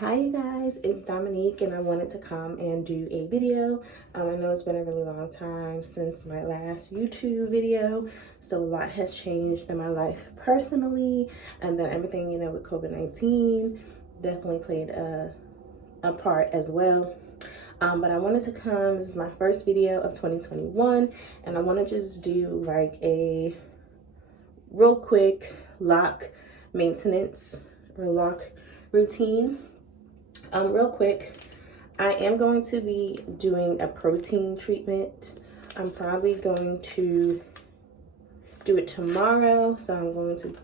Hi you guys, it's Dominique and I wanted to come and do a video. I know it's been a really long time since my last YouTube video, so a lot has changed in my life personally, and then everything, with COVID-19 definitely played a part as well. But I wanted to come, this is my first video of 2021, and I want to just do like a real quick loc maintenance or loc routine. Real quick, I am going to be doing a protein treatment. I'm probably going to do it tomorrow, so I'm going to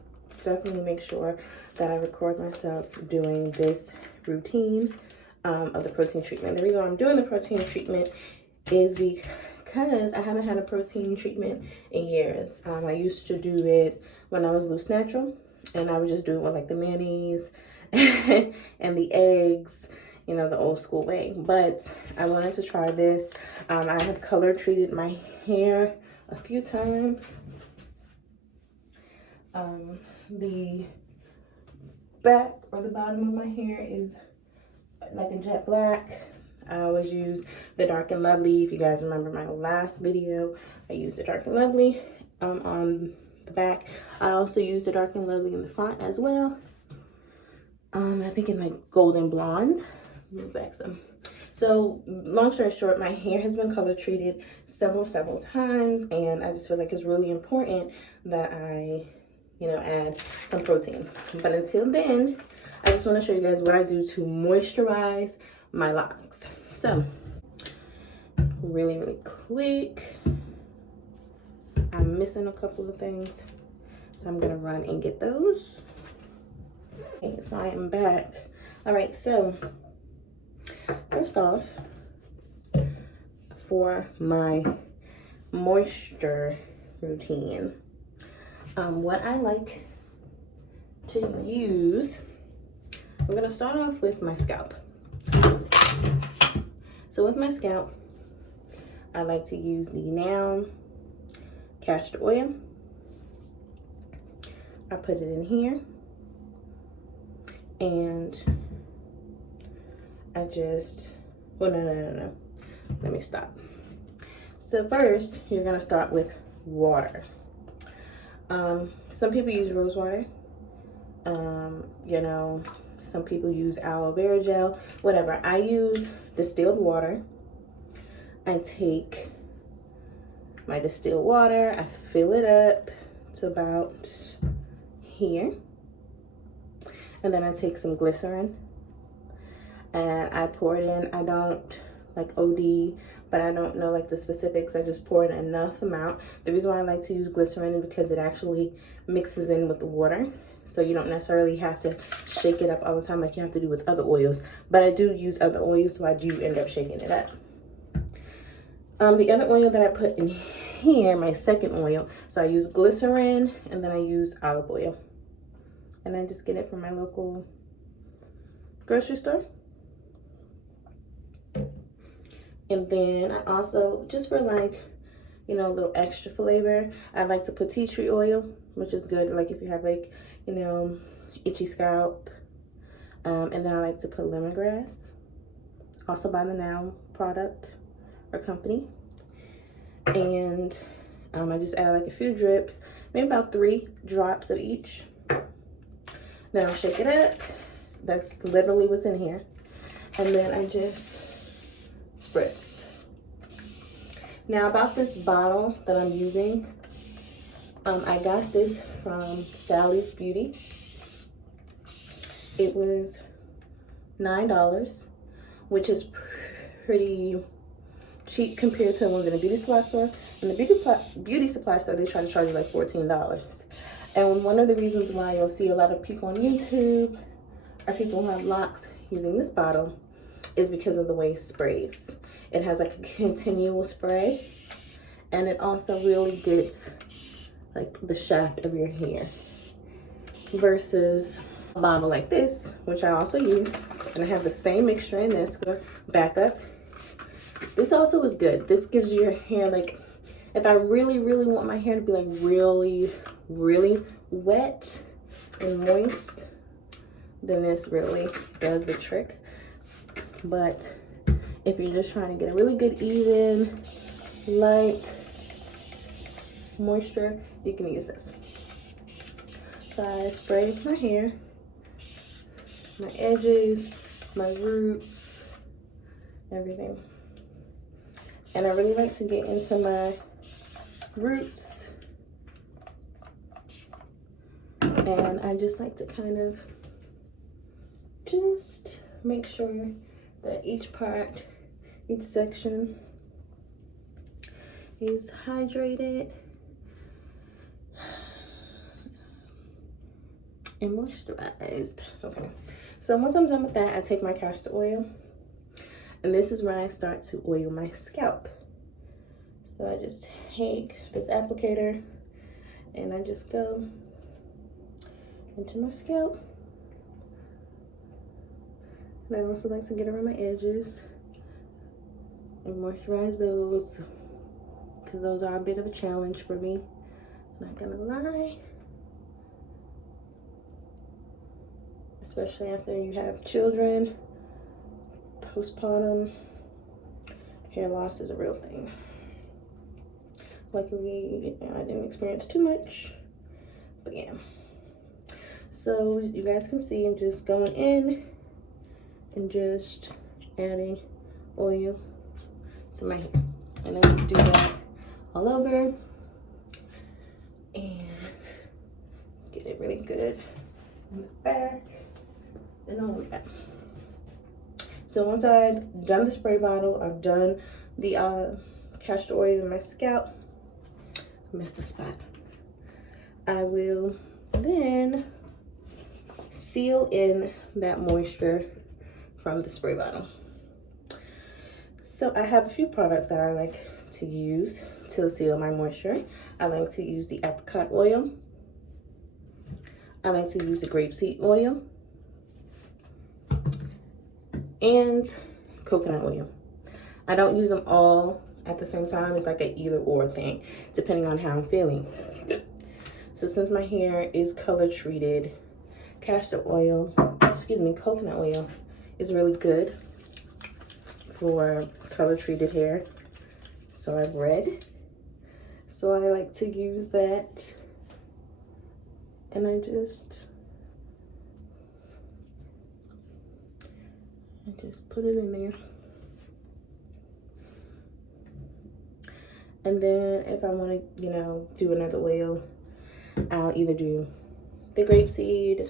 definitely make sure that I record myself doing this routine of the protein treatment. The reason why I'm doing the protein treatment is because I haven't had a protein treatment in years. I used to do it when I was loose natural, and I would just do it with like the mayonnaise and the eggs, the old school way. But I wanted to try this. I have color treated my hair a few times. The back or the bottom of my hair is like a jet black. I always use the Dark and Lovely. If you guys remember my last video, I used the Dark and Lovely on the back. I also use the Dark and Lovely in the front as well. I think in like golden blonde. Move back some. So long story short, my hair has been color treated several times, and I just feel like it's really important that I add some protein. But until then, I just want to show you guys what I do to moisturize my locks. So really quick, I'm missing a couple of things, so I'm gonna run and get those. Okay, so I am back. All right, so first off, for my moisture routine, what I like to use, I'm gonna start off with my scalp. So with my scalp, I like to use the Now castor oil. I put it in here, and I just, well, no. Let me stop. So first, you're gonna start with water. Some people use rose water. Some people use aloe vera gel, whatever. I use distilled water. I take my distilled water, I fill it up to about here. And then I take some glycerin and I pour it in. I don't like OD, but I don't know like the specifics. I just pour in enough amount. The reason why I like to use glycerin is because it actually mixes in with the water. So you don't necessarily have to shake it up all the time like you have to do with other oils. But I do use other oils, so I do end up shaking it up. The other oil that I put in here, my second oil, so I use glycerin and then I use olive oil. And I just get it from my local grocery store. And then I also, just for like, a little extra flavor, I like to put tea tree oil, which is good, like if you have like, itchy scalp. And then I like to put lemongrass, also by the Now product or company. And I just add like a few drips, maybe about 3 drops of each. Then I'll shake it up. That's literally what's in here. And then I just spritz. Now about this bottle that I'm using, I got this from Sally's Beauty. It was $9, which is pretty cheap compared to one in the beauty supply store. In the beauty supply store, they try to charge you like $14. And one of the reasons why you'll see a lot of people on YouTube or people who have locks using this bottle is because of the way it sprays. It has like a continual spray, and it also really gets like the shaft of your hair, versus a bottle like this, which I also use, and I have the same mixture in this. Go back up. This also is good. This gives your hair like, if I really want my hair to be like really wet and moist, then this really does the trick. But if you're just trying to get a really good, even, light moisture, you can use this. So I spray my hair, my edges, my roots, everything. And I really like to get into my roots. And I just like to kind of just make sure that each part, each section is hydrated and moisturized. Okay, so once I'm done with that, I take my castor oil, and this is where I start to oil my scalp. So I just take this applicator and I just go into my scalp. And I also like to get around my edges and moisturize those, because those are a bit of a challenge for me, not gonna lie. Especially after you have children, postpartum, hair loss is a real thing. Luckily, I didn't experience too much, but yeah. So you guys can see I'm just going in and just adding oil to my hair. And I just do that all over and get it really good in the back and all of that. So once I've done the spray bottle, I've done the castor oil in my scalp, missed a spot, I will then seal in that moisture from the spray bottle. So I have a few products that I like to use to seal my moisture. I like to use the apricot oil. I like to use the grapeseed oil and coconut oil. I don't use them all at the same time. It's like an either or thing, depending on how I'm feeling. So since my hair is color treated, coconut oil is really good for color treated hair. So I've read. So I like to use that. And I just put it in there. And then if I want to, do another oil, I'll either do the grapeseed or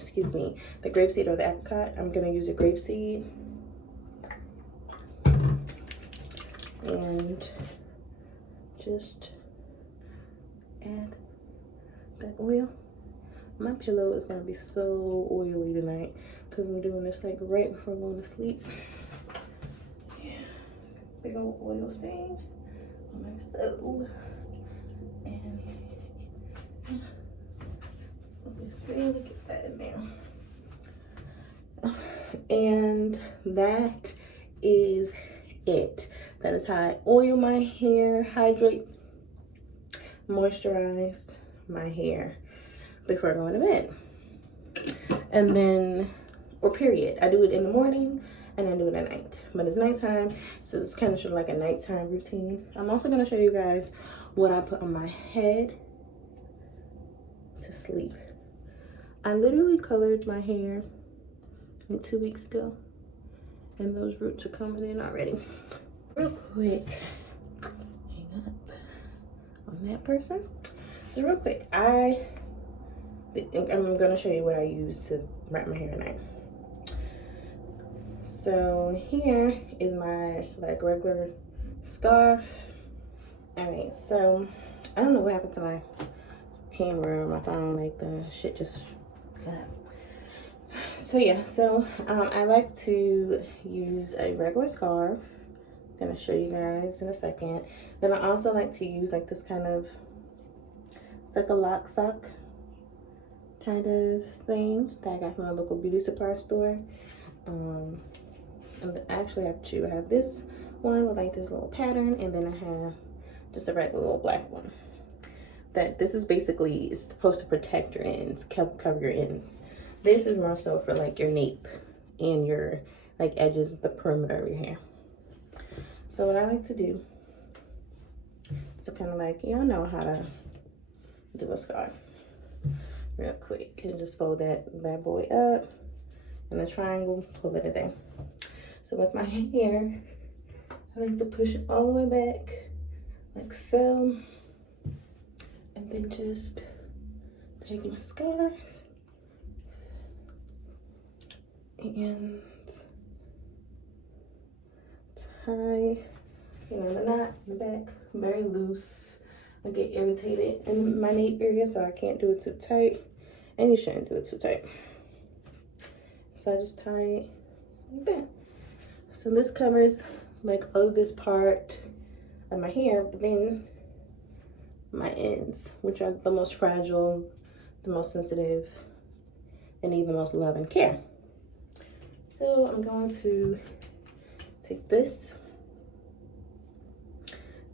the apricot. I'm gonna use a grapeseed and just add that oil. My pillow is gonna be so oily tonight because I'm doing this like right before going to sleep. Yeah, big old oil stain on my pillow. And just really get that in there. And that is it. That is how I oil my hair, hydrate, moisturize my hair before going to bed. And then, or period, I do it in the morning and I do it at night. But it's nighttime, so it's kind of sort of like a nighttime routine. I'm also going to show you guys what I put on my head to sleep. I literally colored my hair 2 weeks ago, and those roots are coming in already. Real quick, hang up on that person. So real quick, I'm gonna show you what I use to wrap my hair at night. So here is my regular scarf. Alright, so I don't know what happened to my camera or my phone, the shit just got up. So yeah, I like to use a regular scarf. I'm gonna show you guys in a second. Then I also like to use this kind of, it's like a lock sock kind of thing that I got from my local beauty supply store. And I actually have two. I have this one with this little pattern, and then I have just a regular little black one. That this is basically, it's supposed to protect your ends, cover your ends. This is more so for like your nape and your like edges, the perimeter of your hair. So what I like to do is to kind of like, y'all know how to do a scarf real quick, and just fold that bad boy up in a triangle, pull it in. So with my hair, I like to push it all the way back like so, and then just take my scarf and tie, you know, the knot in the back, very loose. I get irritated in my nape area, so I can't do it too tight, and you shouldn't do it too tight. So I just tie it like that. So this covers like all of this part of my hair, but then my ends, which are the most fragile, the most sensitive, and need the most love and care. So I'm going to take this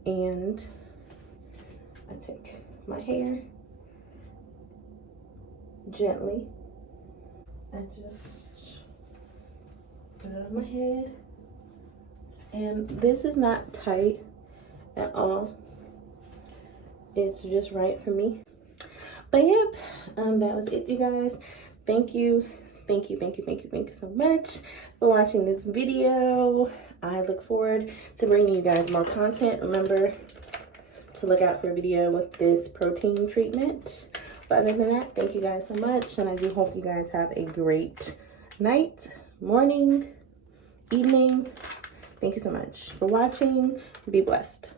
and I take my hair gently and just put it on my head. And this is not tight at all. It's just right for me. But yep, that was it, you guys. Thank you so much for watching this video. I look forward to bringing you guys more content. Remember to look out for a video with this protein treatment. But other than that, thank you guys so much, and I do hope you guys have a great night, morning, evening. Thank you so much for watching. Be blessed.